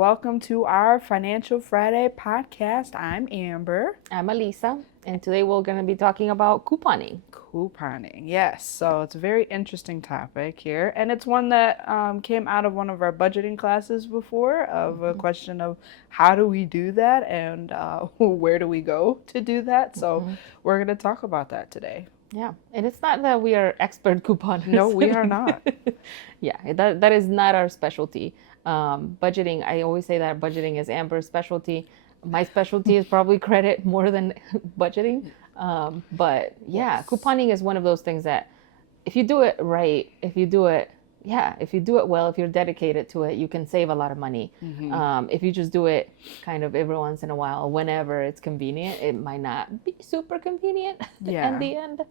welcome to our Financial Friday podcast. I'm Amber. I'm Alisa, and today we're going to be talking about couponing. Couponing, yes. So it's a very interesting topic here, and it's one that came out of one of our budgeting classes before, of a question of how do we do that and where do we go to do that. So we're going to talk about that today. Yeah, and it's not that we are expert couponers. No, we are not. Yeah, that is not our specialty. Budgeting, I always say that budgeting is Amber's specialty. My specialty is probably credit more than budgeting. But yeah, Yes. couponing is one of those things that if you do it right, if you do it well, if you're dedicated to it, you can save a lot of money. If you just do it kind of every once in a while, whenever it's convenient, it might not be super convenient in the end.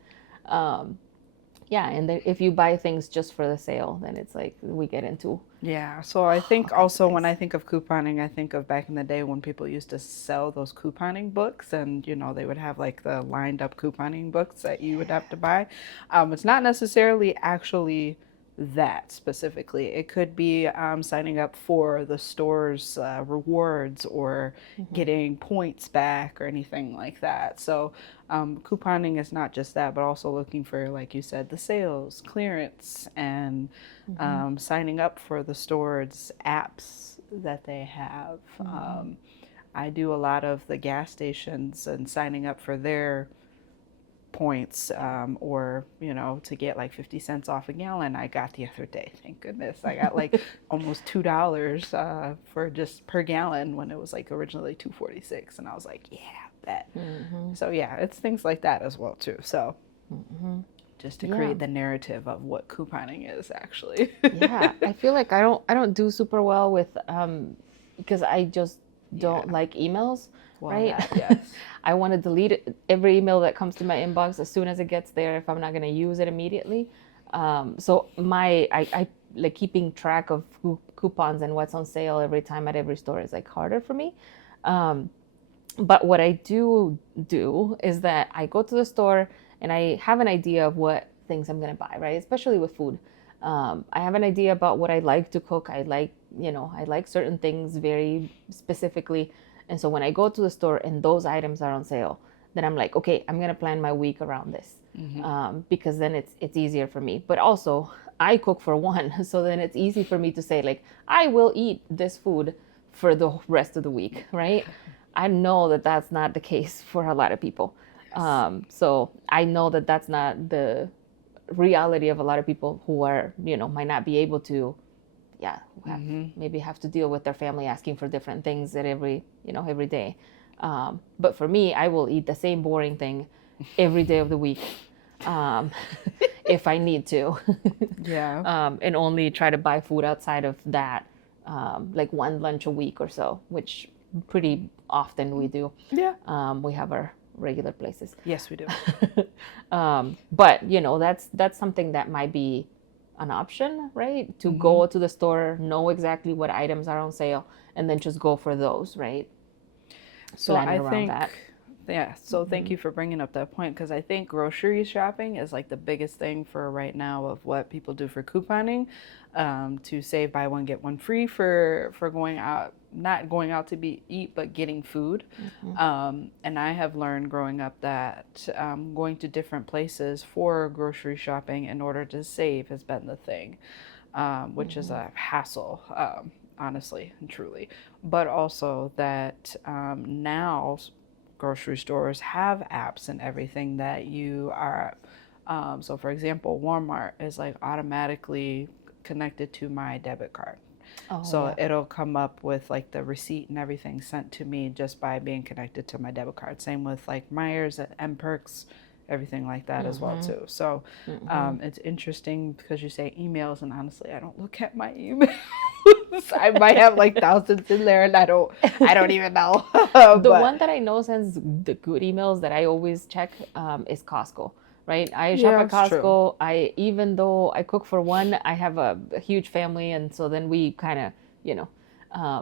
And if you buy things just for the sale, then it's like we get into. Yeah, so I think also when I think of couponing, I think of back in the day when people used to sell those couponing books, and they would have like the lined up couponing books that you would have to buy. It's not necessarily actually that specifically. It could be signing up for the store's rewards or getting points back or anything like that. So couponing is not just that, but also looking for, like you said, the sales, clearance, and signing up for the store's apps that they have. I do a lot of the gas stations and signing up for their points or to get like 50 cents off a gallon. I got the other day, thank goodness. I got like almost $2 for just per gallon when it was like originally $2.46, and I was like, yeah, bet. So yeah, it's things like that as well too. So just to create the narrative of what couponing is actually. Yeah, I feel like I don't do super well with because I just don't like emails. Well, right? Yes. I want to delete every email that comes to my inbox as soon as it gets there if I'm not going to use it immediately. So I like keeping track of coupons and what's on sale every time at every store is like harder for me. But what I do is that I go to the store and I have an idea of what things I'm going to buy, right? Especially with food. I have an idea about what I like to cook. I like certain things very specifically. And so when I go to the store and those items are on sale, then I'm like, okay, I'm going to plan my week around this because then it's easier for me. But also I cook for one. So then it's easy for me to say like, I will eat this food for the rest of the week, right? I know that that's not the case for a lot of people. So I know that that's not the reality of a lot of people who are, might not be able to maybe have to deal with their family asking for different things at every day. But for me, I will eat the same boring thing every day of the week if I need to. And only try to buy food outside of that, like one lunch a week or so, which pretty often we do. We have our regular places. Yes, we do. But that's something that might be an option, right? To go to the store, know exactly what items are on sale, and then just go for those, right? So I think, so thank you for bringing up that point, because I think grocery shopping is like the biggest thing for right now of what people do for couponing, to save buy one, get one free for going out, not going out to eat, but getting food. And I have learned growing up that going to different places for grocery shopping in order to save has been the thing, which is a hassle, honestly and truly. But also that now grocery stores have apps and everything that you are, so for example, Walmart is like automatically connected to my debit card. It'll come up with like the receipt and everything sent to me just by being connected to my debit card. Same with like Myers and Perks, everything like that as well too. So it's interesting because you say emails, and honestly, I don't look at my emails. I might have like thousands in there, and I don't even know. The one that I know sends the good emails that I always check is Costco. Right, I shop at Costco. Even though I cook for one, I have a huge family, and so then we kind of,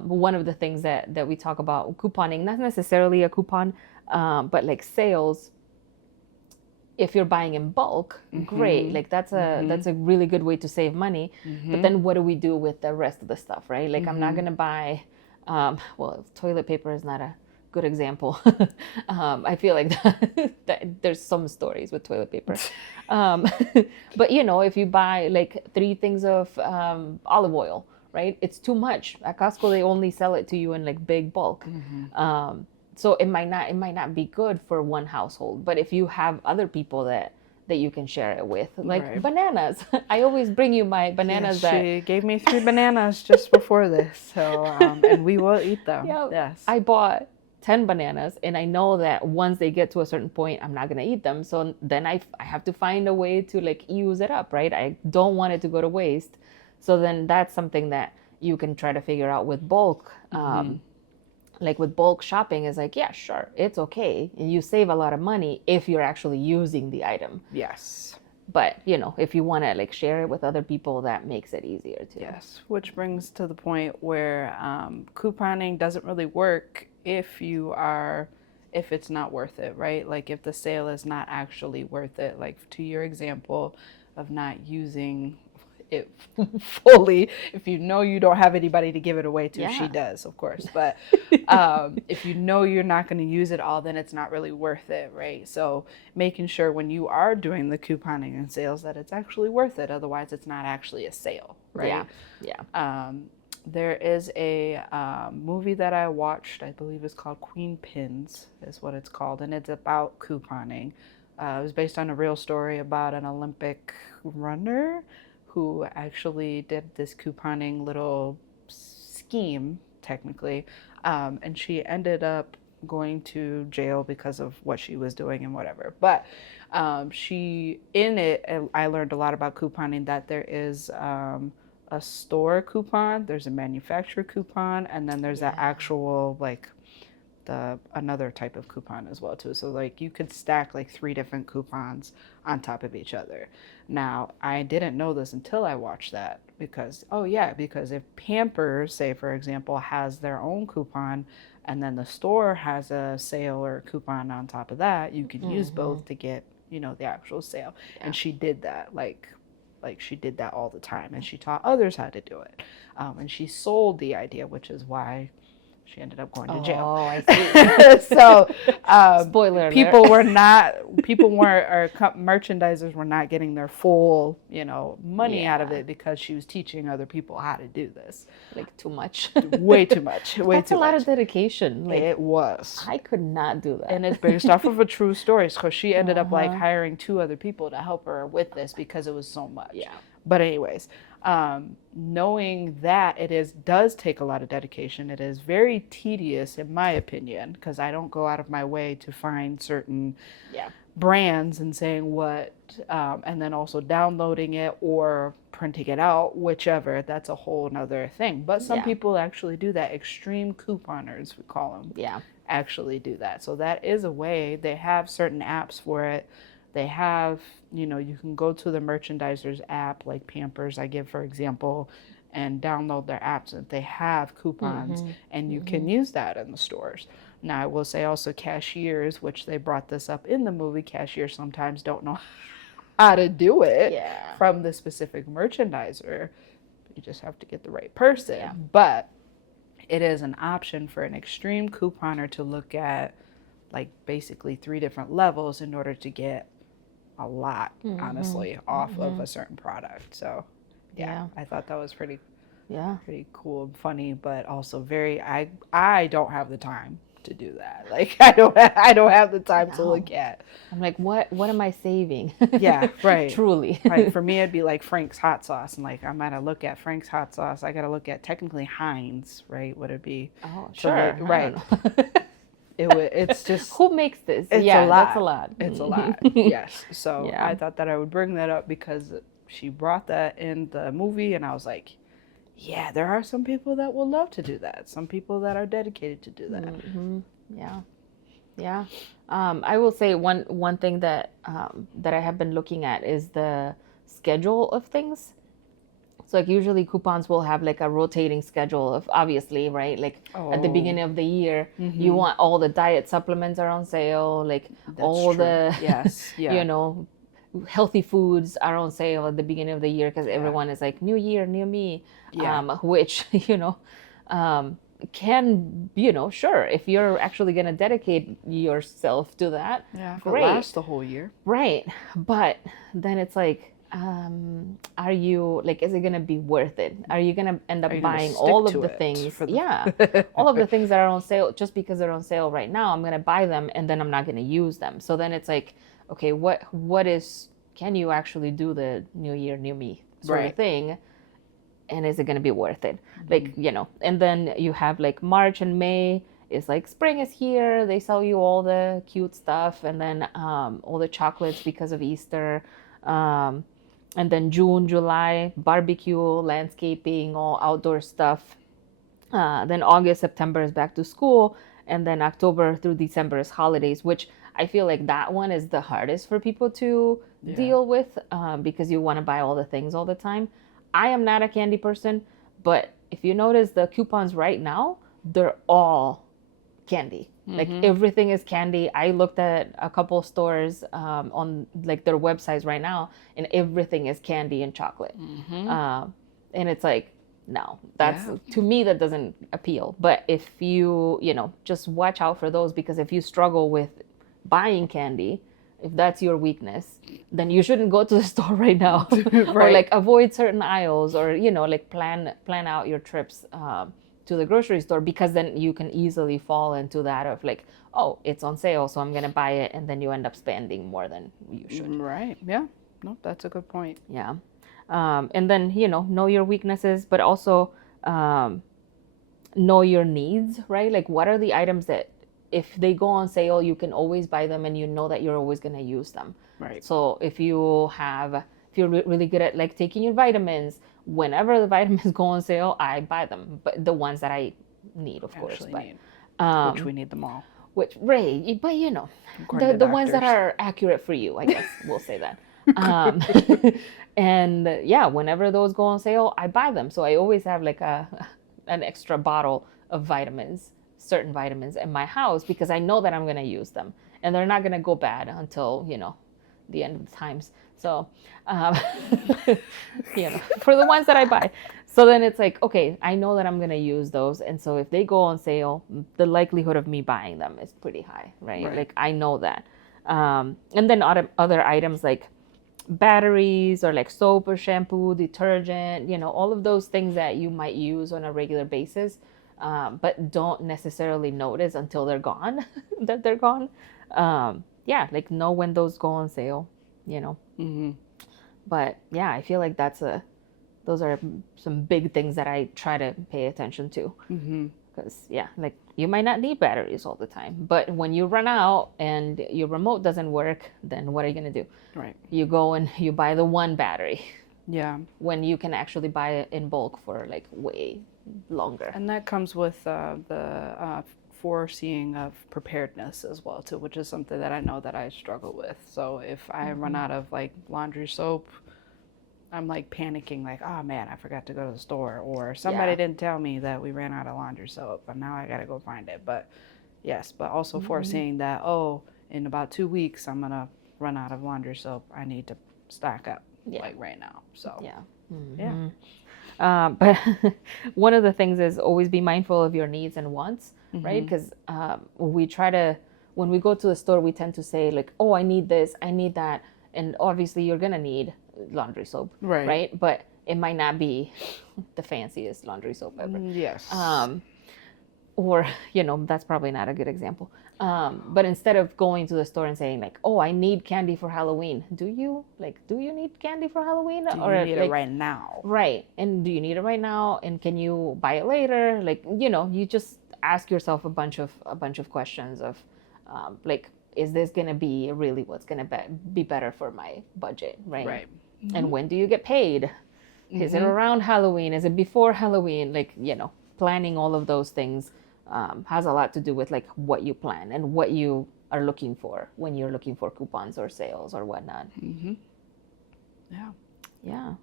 one of the things that we talk about couponing, not necessarily a coupon, but like sales. If you're buying in bulk, great. Like that's a really good way to save money. But then what do we do with the rest of the stuff, right? Like I'm not gonna buy Well, toilet paper is not a good example. I feel like that there's some stories with toilet paper. Um, but if you buy like 3 things of olive oil, right? It's too much. At Costco, they only sell it to you in like big bulk. So it might not be good for one household. But if you have other people that you can share it with, like Right. bananas. I always bring you my bananas. Yes, she gave me 3 bananas just before this, so and we will eat them. Yeah, Yes. I bought 10 bananas, and I know that once they get to a certain point, I'm not gonna eat them. So then I have to find a way to like use it up, right? I don't want it to go to waste. So then that's something that you can try to figure out with bulk. Like with bulk shopping is like, yeah, sure, it's okay. And you save a lot of money if you're actually using the item. Yes. But, if you want to like share it with other people, that makes it easier too. Yes, which brings to the point where couponing doesn't really work if it's not worth it, right? Like if the sale is not actually worth it, like to your example of not using it fully. If you know you don't have anybody to give it away to, she does, of course. But if you know you're not going to use it all, then it's not really worth it, right? So making sure when you are doing the couponing and sales that it's actually worth it. Otherwise, it's not actually a sale, right? Yeah. There is a movie that I watched, I believe it's called Queen Pins, is what it's called, and it's about couponing. It was based on a real story about an Olympic runner who actually did this couponing little scheme, technically, and she ended up going to jail because of what she was doing and whatever. But I learned a lot about couponing, that there is a store coupon, there's a manufacturer coupon, and then there's that actual like another type of coupon as well too. So like you could stack like 3 different coupons on top of each other. Now I didn't know this until I watched that, because if Pampers, say for example, has their own coupon and then the store has a sale or a coupon on top of that, you can use both to get the actual sale. And she did that like she did that all the time, and she taught others how to do it, and she sold the idea, which is why she ended up going to jail. Oh, I see. So, spoiler alert. Merchandisers were not getting their full, money out of it, because she was teaching other people how to do this. Like too much. Way too much. That's a lot of dedication. Like, it was. I could not do that. And it's based off of a true story. So she ended up like hiring 2 other people to help her with this because it was so much. Yeah. But anyways, knowing that does take a lot of dedication. It is very tedious, in my opinion, because I don't go out of my way to find certain brands and saying what, and then also downloading it or printing it out, whichever. That's a whole nother thing. But some people actually do that. Extreme couponers, we call them. Yeah. Actually do that. So that is a way. They have certain apps for it. They have, you can go to the merchandiser's app, like Pampers, I give for example, and download their apps, and they have coupons, and you can use that in the stores. Now, I will say also cashiers, which they brought this up in the movie, cashiers sometimes don't know how to do it from the specific merchandiser. You just have to get the right person. Yeah. But it is an option for an extreme couponer to look at, like basically 3 different levels in order to get a lot, honestly, off of a certain product. So I thought that was pretty cool and funny, but also very, I don't have the time to do that. Like I don't have the time to look at. I'm like, what am I saving? Yeah, right. Truly. Right. For me, it'd be like Frank's hot sauce, and like I'm gonna look at Frank's hot sauce. I gotta look at technically Heinz, right? Would it be? Oh, sure. Right. It's just, who makes this? It's a lot. That's a lot. It's a lot. Yes. So I thought that I would bring that up because she brought that in the movie, and I was like, yeah, there are some people that will love to do that. Some people that are dedicated to do that. Yeah. I will say one thing that I have been looking at is the schedule of things. So like usually coupons will have like a rotating schedule of, obviously, right? Like at the beginning of the year, you want all the diet supplements are on sale, like the healthy foods are on sale at the beginning of the year because everyone is like, new year, new me, which, can, sure, if you're actually going to dedicate yourself to that, Yeah, if it great. lasts the whole year. Right. But then it's like, are you like, is it going to be worth it? Are you going to end up buying all of the things? Yeah. All of the things that are on sale just because they're on sale right now, I'm going to buy them and then I'm not going to use them. So then it's like, okay, can you actually do the new year, new me sort of thing? And is it going to be worth it? Like, and then you have like March and May is like spring is here. They sell you all the cute stuff and then all the chocolates because of Easter. And then June, July, barbecue, landscaping, all outdoor stuff. Then August, September is back to school. And then October through December is holidays, which I feel like that one is the hardest for people to deal with because you want to buy all the things all the time. I am not a candy person, but if you notice the coupons right now, they're all candy. Like everything is candy. I looked at a couple of stores on like their websites right now, and everything is candy and chocolate. And it's like, no, to me, that doesn't appeal. But if you, just watch out for those, because if you struggle with buying candy, if that's your weakness, then you shouldn't go to the store right now. Or like avoid certain aisles, or like plan out your trips to the grocery store, because then you can easily fall into that of like, oh, it's on sale, so I'm gonna buy it, and then you end up spending more than you should. Right. Yeah. No, that's a good point. Yeah. And then know your weaknesses, but also know your needs, right? Like, what are the items that if they go on sale, you can always buy them and you know that you're always going to use them. Right. So if you're really good at like taking your vitamins, whenever the vitamins go on sale, I buy them. But the ones that I need, of course. But, which we need them all. But the ones that are accurate for you, I guess we'll say that. And whenever those go on sale, I buy them. So I always have like an extra bottle of vitamins, certain vitamins in my house, because I know that I'm going to use them and they're not going to go bad until, the end of the times. So, for the ones that I buy. So then it's like, okay, I know that I'm going to use those. And so if they go on sale, the likelihood of me buying them is pretty high, right? Like, I know that. And then other items like batteries or like soap or shampoo, detergent, all of those things that you might use on a regular basis, but don't necessarily notice until they're gone, that they're gone. Like know when those go on sale, But yeah, I feel like those are some big things that I try to pay attention to. Because like you might not need batteries all the time, but when you run out and your remote doesn't work, then what are you going to do? Right. You go and you buy the one battery. Yeah. When you can actually buy it in bulk for like way longer. And that comes with the foreseeing of preparedness as well too, which is something that I know that I struggle with. So if I run out of like laundry soap, I'm like panicking, like, oh man, I forgot to go to the store, or somebody didn't tell me that we ran out of laundry soap, but now I gotta go find it. But yes, but also foreseeing that, oh, in about 2 weeks I'm gonna run out of laundry soap. I need to stock up like right now. So but one of the things is always be mindful of your needs and wants, right? Because when we go to the store, we tend to say like, oh, I need this, I need that, and obviously you're gonna need laundry soap, right? But it might not be the fanciest laundry soap ever. Yes. Or that's probably not a good example. But instead of going to the store and saying like, oh, I need candy for Halloween, do you need candy for Halloween? Do you need it right now? Right. And do you need it right now? And can you buy it later? Like, you just ask yourself a bunch of questions of like, is this going to be really what's going to be better for my budget, right? Right. And when do you get paid? Is it around Halloween? Is it before Halloween? Like, planning all of those things has a lot to do with like what you plan and what you are looking for when you're looking for coupons or sales or whatnot. Yeah.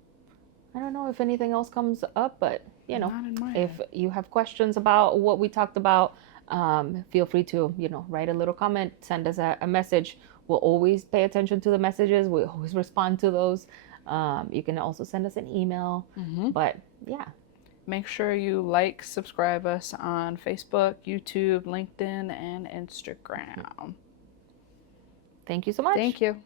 I don't know if anything else comes up, but if you have questions about what we talked about, feel free to write a little comment, send us a message. We'll always pay attention to the messages. We always respond to those. You can also send us an email. But Make sure you like, subscribe us on Facebook, YouTube, LinkedIn, and Instagram. Thank you so much. Thank you.